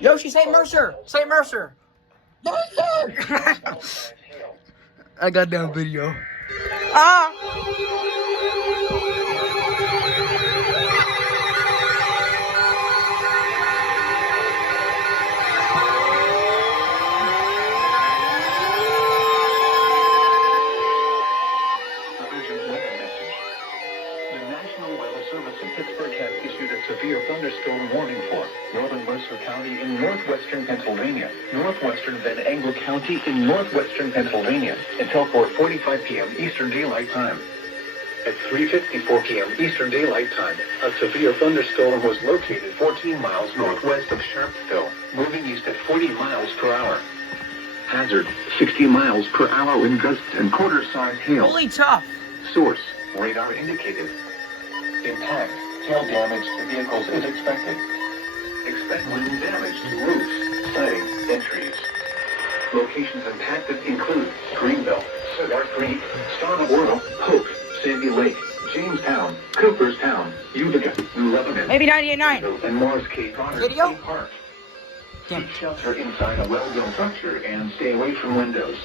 Yoshi, say Mercer. Say Mercer. I got that video. Ah! Pittsburgh has issued a severe thunderstorm warning for northern Mercer County in northwestern Pennsylvania, northwestern Van Angle County in northwestern Pennsylvania until 4:45 p.m. Eastern Daylight Time. At 3:54 p.m. Eastern Daylight Time, a severe thunderstorm was located 14 miles northwest of Sharpsville, moving east at 40 miles per hour. Hazard, 60 miles per hour in gusts and quarter-size hail. Holy tough. Source, radar indicated. Impact, hail damage to vehicles is expected. Expect wind damage to roofs, siding, and trees. Locations impacted include Greenville, Cedar Creek, Starville, Hope, Sandy Lake, Jamestown, Cooperstown, Utica, New Lebanon, Maybe 98.9. and Morris K. Goddard Video? State Park. Damn. Seek shelter inside a well-built structure and stay away from windows.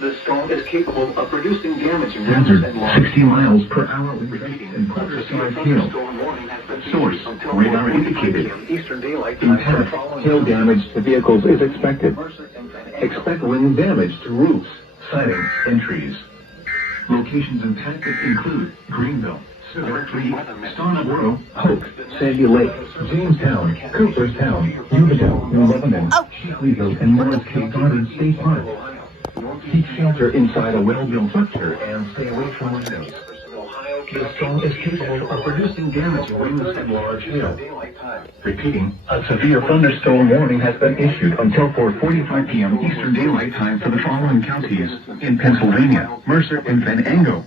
The storm is capable of producing damage in hazard and 60 miles per hour with repeating and quarter-size hail. Source, radar indicated. Impact, hail damage to vehicles is expected. Expect wind damage to roofs, siding, and trees. Locations impacted include Greenville, Cedar Creek, Starville, Hope, Sandy Lake, Jamestown, Cooperstown, Utica, New Lebanon, Shipleyville, and Morris K. Goddard State Park. Seek shelter inside a well-built structure and stay away from windows. The storm is capable of producing damage to winds and large hail. Repeating, a severe thunderstorm warning has been issued until 4:45 p.m. Eastern Daylight Time for the following counties in Pennsylvania: Mercer and Van Angle,